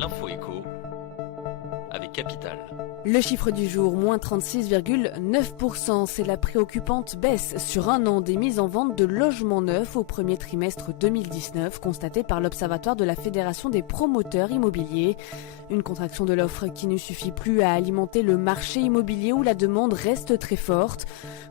L'info écho avec Capital. Le chiffre du jour, moins 36,9%. C'est la préoccupante baisse sur un an des mises en vente de logements neufs au premier trimestre 2019, constatée par l'Observatoire de la Fédération des promoteurs immobiliers. Une contraction de l'offre qui ne suffit plus à alimenter le marché immobilier où la demande reste très forte.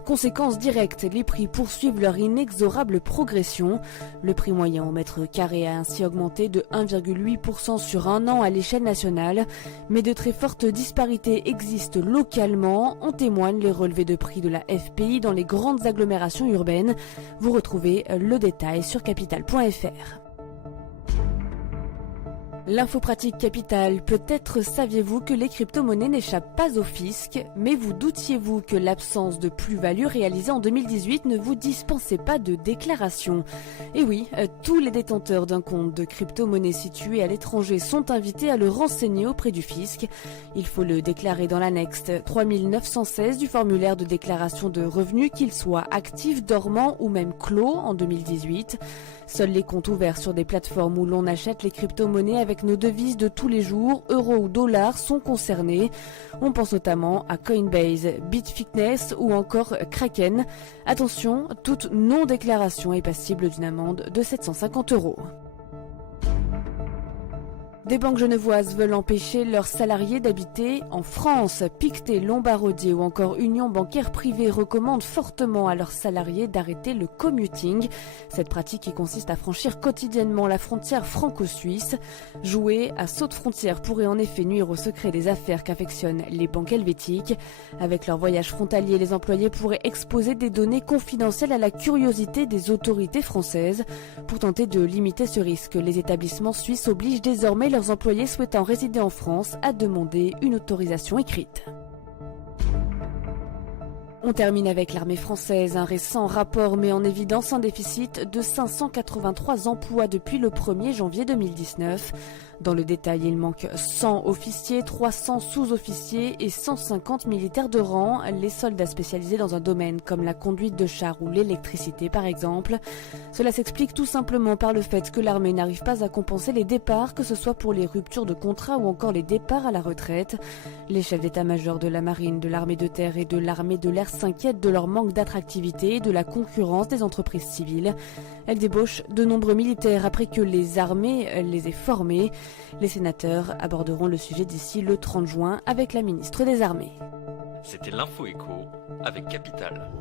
Conséquence directe, les prix poursuivent leur inexorable progression. Le prix moyen au mètre carré a ainsi augmenté de 1,8% sur un an à l'échelle nationale. Mais de très fortes disparités existent localement, en témoignent les relevés de prix de la FPI dans les grandes agglomérations urbaines. Vous retrouvez le détail sur capital.fr. L'info pratique Capital. Peut-être saviez-vous que les crypto-monnaies n'échappent pas au fisc, mais vous doutiez-vous que l'absence de plus-value réalisée en 2018 ne vous dispensait pas de déclaration? Et oui, tous les détenteurs d'un compte de crypto-monnaie situé à l'étranger sont invités à le renseigner auprès du fisc. Il faut le déclarer dans l'annexe 3916 du formulaire de déclaration de revenus, qu'il soit actif, dormant ou même clos en 2018. Seuls les comptes ouverts sur des plateformes où l'on achète les crypto-monnaies avec nos devises de tous les jours, euros ou dollars, sont concernés. On pense notamment à Coinbase, Bitfinex ou encore Kraken. Attention, toute non-déclaration est passible d'une amende de 750 €. Des banques genevoises veulent empêcher leurs salariés d'habiter en France. Pictet, Lombardier ou encore Union bancaire privée recommandent fortement à leurs salariés d'arrêter le commuting. Cette pratique qui consiste à franchir quotidiennement la frontière franco-suisse. Jouer à saut de frontière pourrait en effet nuire au secret des affaires qu'affectionnent les banques helvétiques. Avec leur voyage frontalier, les employés pourraient exposer des données confidentielles à la curiosité des autorités françaises. Pour tenter de limiter ce risque, les établissements suisses obligent désormais leurs employés souhaitant résider en France à demander une autorisation écrite. On termine avec l'armée française. Un récent rapport met en évidence un déficit de 583 emplois depuis le 1er janvier 2019. Dans le détail, il manque 100 officiers, 300 sous-officiers et 150 militaires de rang, les soldats spécialisés dans un domaine comme la conduite de chars ou l'électricité par exemple. Cela s'explique tout simplement par le fait que l'armée n'arrive pas à compenser les départs, que ce soit pour les ruptures de contrat ou encore les départs à la retraite. Les chefs d'état-major de la marine, de l'armée de terre et de l'armée de l'air s'inquiètent de leur manque d'attractivité et de la concurrence des entreprises civiles. Elles débauchent de nombreux militaires après que les armées les aient formés. Les sénateurs aborderont le sujet d'ici le 30 juin avec la ministre des Armées. C'était l'Info écho avec Capital.